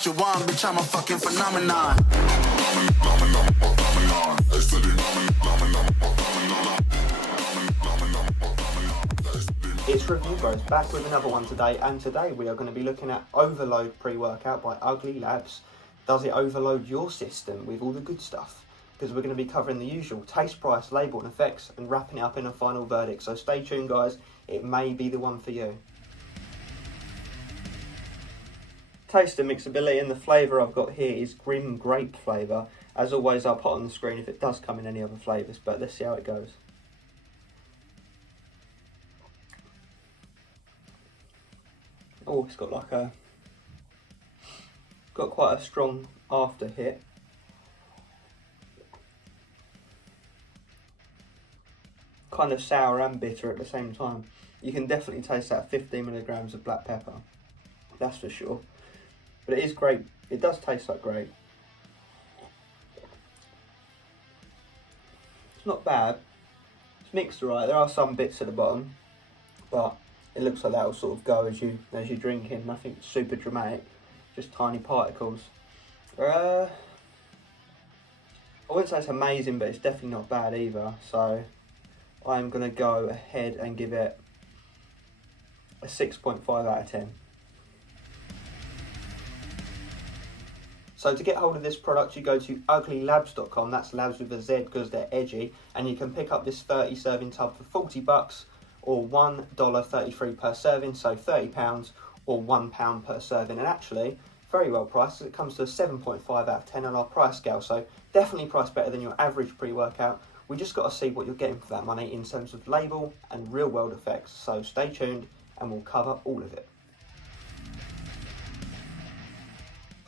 what you want, bitch, I'm a fucking phenomenon. It's Review Bros back with another one today, and today we are going to be looking at Overload pre-workout by Ugly Labz. Does it overload your system with all the good stuff? Because we're going to be covering the usual taste, price, label and effects and wrapping it up in a final verdict. So stay tuned guys, it may be the one for you. Taste and mixability, and the flavour I've got here is Grim Grape flavour. As always, I'll put on the screen if it does come in any other flavours, but let's see how it goes. Oh, it's got like a, got quite a strong after hit. Kind of sour and bitter at the same time. You can definitely taste that 15 milligrams of black pepper, that's for sure. But it is grape, it does taste like grape. It's not bad, it's mixed right. There are some bits at the bottom, but it looks like that will sort of go as you drink in. Nothing super dramatic, just tiny particles. I wouldn't say it's amazing, but it's definitely not bad either. So I'm going to go ahead and give it a 6.5 out of 10. So to get hold of this product, you go to uglylabz.com, that's Labz with a Z because they're edgy, and you can pick up this 30 serving tub for $40 or $1.33 per serving, so £30 or £1 per serving. And actually, very well priced, it comes to a 7.5 out of 10 on our price scale, so definitely priced better than your average pre-workout. We just got to see what you're getting for that money in terms of label and real world effects, so stay tuned and we'll cover all of it.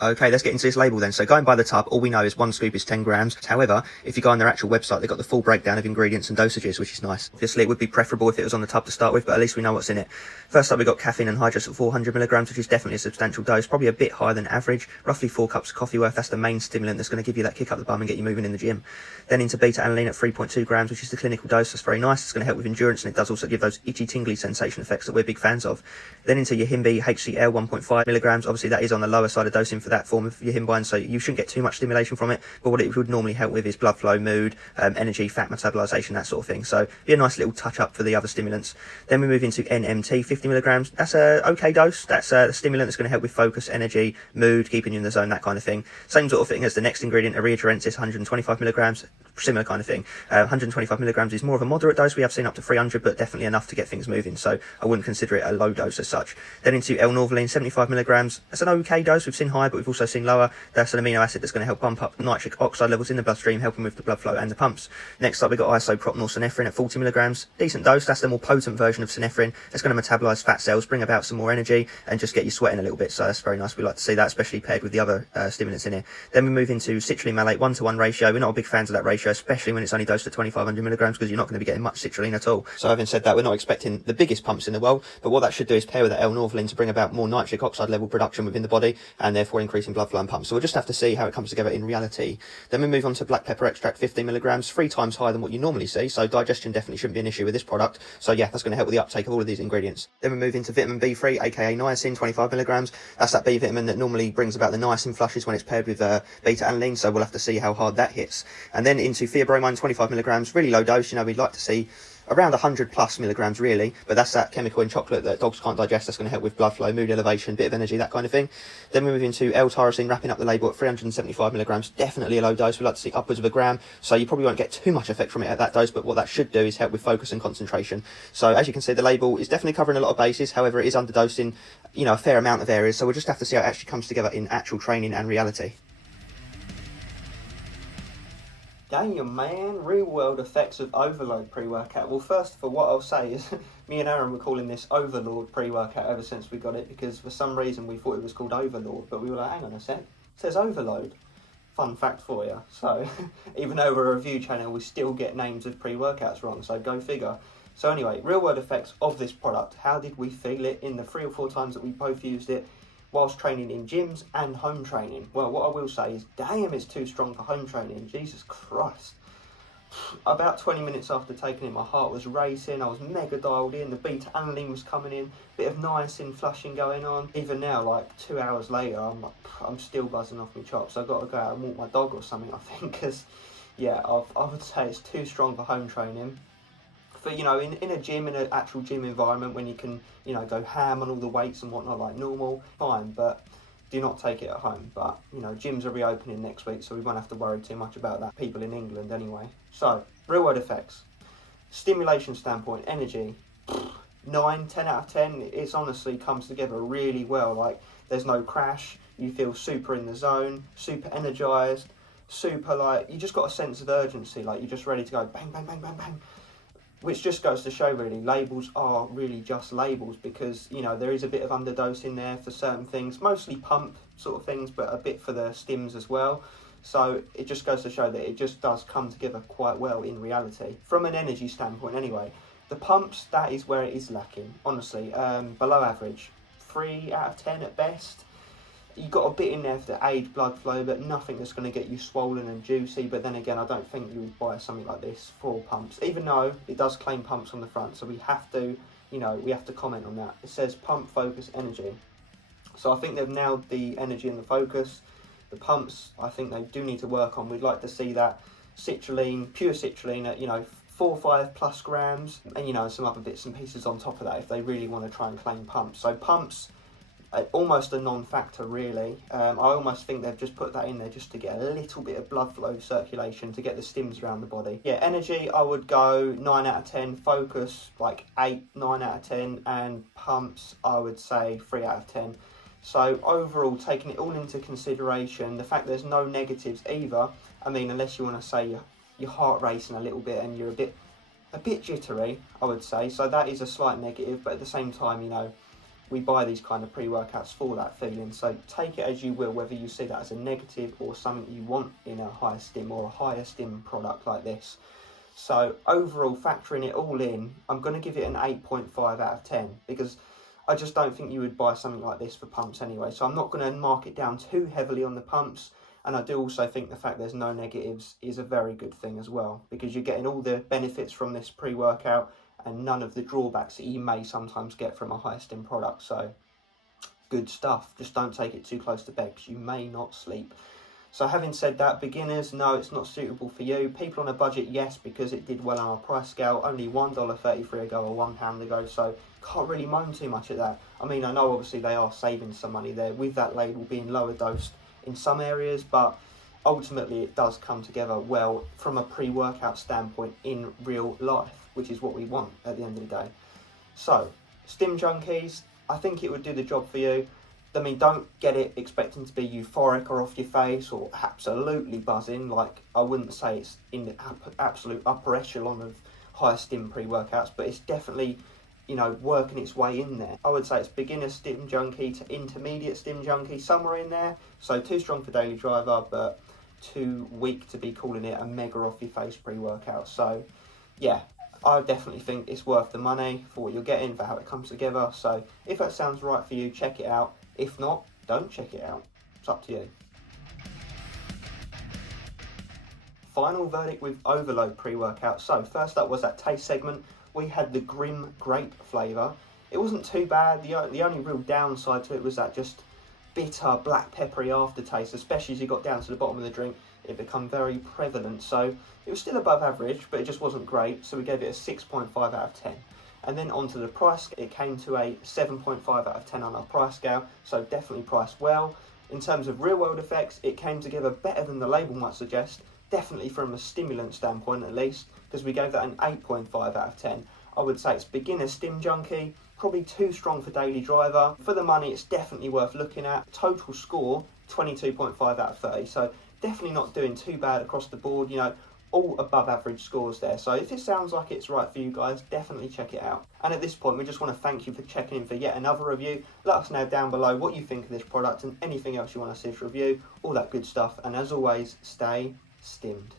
Okay, let's get into this label then. So going by the tub, all we know is one scoop is 10 grams. However, if you go on their actual website, they've got the full breakdown of ingredients and dosages, which is nice. Obviously, it would be preferable if it was on the tub to start with, but at least we know what's in it. First up, we've got caffeine and hydrous at 400 milligrams, which is definitely a substantial dose, probably a bit higher than average, roughly 4 cups of coffee worth. That's the main stimulant that's going to give you that kick up the bum and get you moving in the gym. Then into beta-alanine at 3.2 grams, which is the clinical dose. That's very nice. It's going to help with endurance, and it does also give those itchy, tingly sensation effects that we're big fans of. Then into your Himbi HCl 1.5 milligrams. Obviously, that is on the lower side of dosing for that form of your Himbi, so you shouldn't get too much stimulation from it, but what it would normally help with is blood flow, mood, energy, fat metabolization, that sort of thing. So be a nice little touch up for the other stimulants. Then we move into NMT 50 milligrams. That's a okay dose. That's a stimulant that's going to help with focus, energy, mood, keeping you in the zone, that kind of thing. Same sort of thing as the next ingredient, Ariadurensis 125 milligrams. Similar kind of thing. 125 milligrams is more of a moderate dose. We have seen up to 300, but definitely enough to get things moving, so I wouldn't consider it a low dose as such. Then into L-norvaline 75 milligrams. That's an okay dose. We've seen higher, but we've also seen lower. That's an amino acid that's going to help bump up nitric oxide levels in the bloodstream, helping with the blood flow and the pumps. Next up, we've got isopropanol synephrine at 40 milligrams. Decent dose. That's the more potent version of synephrine. It's going to metabolize fat cells, bring about some more energy, and just get you sweating a little bit, so that's very nice. We like to see that, especially paired with the other stimulants in here. Then we move into citrulline malate 1:1 ratio. We're not big fans of that ratio, especially when it's only dosed at 2500 milligrams, because you're not going to be getting much citrulline at all. So having said that, we're not expecting the biggest pumps in the world, but what that should do is pair with that L-norvaline to bring about more nitric oxide level production within the body, and therefore increasing blood flow and pumps. So we'll just have to see how it comes together in reality. Then we move on to black pepper extract 15 milligrams, 3 times higher than what you normally see, so digestion definitely shouldn't be an issue with this product. So yeah, that's going to help with the uptake of all of these ingredients. Then we move into vitamin B3, aka niacin, 25 milligrams. That's that B vitamin that normally brings about the niacin flushes when it's paired with beta-alanine, so we'll have to see how hard that hits. And then into theobromine, 25 milligrams, really low dose. You know, we'd like to see around 100 plus milligrams really, but that's that chemical in chocolate that dogs can't digest. That's going to help with blood flow, mood elevation, bit of energy, that kind of thing. Then we move into L-tyrosine, wrapping up the label at 375 milligrams, definitely a low dose. We like to see upwards of a gram, so you probably won't get too much effect from it at that dose, but what that should do is help with focus and concentration. So as you can see, the label is definitely covering a lot of bases. However, it is underdosed in, you know, a fair amount of areas, so we'll just have to see how it actually comes together in actual training and reality. Damn man, real world effects of overload pre-workout. Well, first of all, what I'll say is me and Aaron were calling this Overlord pre-workout ever since we got it, because for some reason we thought it was called Overlord, but we were like, hang on a sec, it says Overload. Fun fact for you. So even though we're a review channel, we still get names of pre-workouts wrong, so go figure. So anyway, real world effects of this product. How did we feel it in the 3 or 4 times that we both used it whilst training in gyms and home training? Well, what I will say is, damn, it's too strong for home training. Jesus Christ. About 20 minutes after taking it, my heart was racing, I was mega dialed in, the beta alanine was coming in, bit of niacin flushing going on. Even now, like 2 hours later, I'm still buzzing off my chops. I've got to go out and walk my dog or something, I think, because, yeah, I would say it's too strong for home training. For, you know, in a gym, in an actual gym environment, when you can, you know, go ham on all the weights and whatnot like normal, fine, but do not take it at home. But, you know, gyms are reopening next week, so we won't have to worry too much about that. People in England anyway. So, real world effects. Stimulation standpoint, energy, 9, 10 out of 10. It's honestly comes together really well. Like, there's no crash. You feel super in the zone, super energized, super, like, you just got a sense of urgency. Like, you're just ready to go bang, bang, bang, bang, bang. Which just goes to show, really, labels are really just labels, because, you know, there is a bit of underdose in there for certain things, mostly pump sort of things, but a bit for the stims as well. So it just goes to show that it just does come together quite well in reality. From an energy standpoint anyway, the pumps, that is where it is lacking, honestly. Below average, 3 out of 10 at best. You've got a bit in there to aid blood flow, but nothing that's going to get you swollen and juicy. But then again, I don't think you would buy something like this for pumps, even though it does claim pumps on the front. So we have to, you know, we have to comment on that. It says pump, focus, energy. So I think they've nailed the energy and the focus. The pumps, I think they do need to work on. We'd like to see that citrulline, pure citrulline at, you know, 4 or 5 plus grams, and, you know, some other bits and pieces on top of that if they really want to try and claim pumps. So pumps, almost a non-factor, really. I almost think they've just put that in there just to get a little bit of blood flow circulation to get the stims around the body. Yeah, energy, I would go 9 out of 10. Focus, like 8, 9 out of 10. And pumps, I would say 3 out of 10. So overall, taking it all into consideration, the fact there's no negatives either. I mean, unless you want to say your heart racing a little bit and you're a bit jittery, I would say. So that is a slight negative, but at the same time, you know, we buy these kind of pre-workouts for that feeling. So take it as you will, whether you see that as a negative or something you want in a higher stim or a higher stim product like this. So overall, factoring it all in, I'm going to give it an 8.5 out of 10, because I just don't think you would buy something like this for pumps anyway. So I'm not going to mark it down too heavily on the pumps. And I do also think the fact there's no negatives is a very good thing as well, because you're getting all the benefits from this pre-workout and none of the drawbacks that you may sometimes get from a high stim product. So good stuff. Just don't take it too close to bed, because you may not sleep. So having said that, beginners, no, it's not suitable for you. People on a budget, yes, because it did well on our price scale. Only $1.33 ago or £1 ago, so can't really moan too much at that. I mean, I know obviously they are saving some money there with that label being lower dosed in some areas, but ultimately it does come together well from a pre-workout standpoint in real life, which is what we want at the end of the day. So, stim junkies, I think it would do the job for you. I mean, don't get it expecting to be euphoric or off your face or absolutely buzzing. Like, I wouldn't say it's in the absolute upper echelon of high stim pre-workouts, but it's definitely, you know, working its way in there. I would say it's beginner stim junkie to intermediate stim junkie, somewhere in there. So too strong for daily driver, but too weak to be calling it a mega off your face pre-workout. So yeah, I definitely think it's worth the money for what you're getting, for how it comes together. So if that sounds right for you, check it out. If not, don't check it out. It's up to you. Final verdict with Overload pre-workout. So first up was that taste segment. We had the Grim Grape flavour. It wasn't too bad. The only real downside to it was that just bitter, black peppery aftertaste, especially as you got down to the bottom of the drink. It became very prevalent. So it was still above average, but it just wasn't great. So we gave it a 6.5 out of 10. And then onto the price, it came to a 7.5 out of 10 on our price scale, so definitely priced well. In terms of real world effects, it came together better than the label might suggest, definitely from a stimulant standpoint at least, because we gave that an 8.5 out of 10. I would say it's beginner stim junkie, probably too strong for daily driver. For the money, it's definitely worth looking at. Total score, 22.5 out of 30, so definitely not doing too bad across the board, you know, all above average scores there. So if it sounds like it's right for you guys, definitely check it out. And at this point, we just want to thank you for checking in for yet another review. Let us know down below what you think of this product and anything else you want to see us review, all that good stuff. And as always, stay stimmed.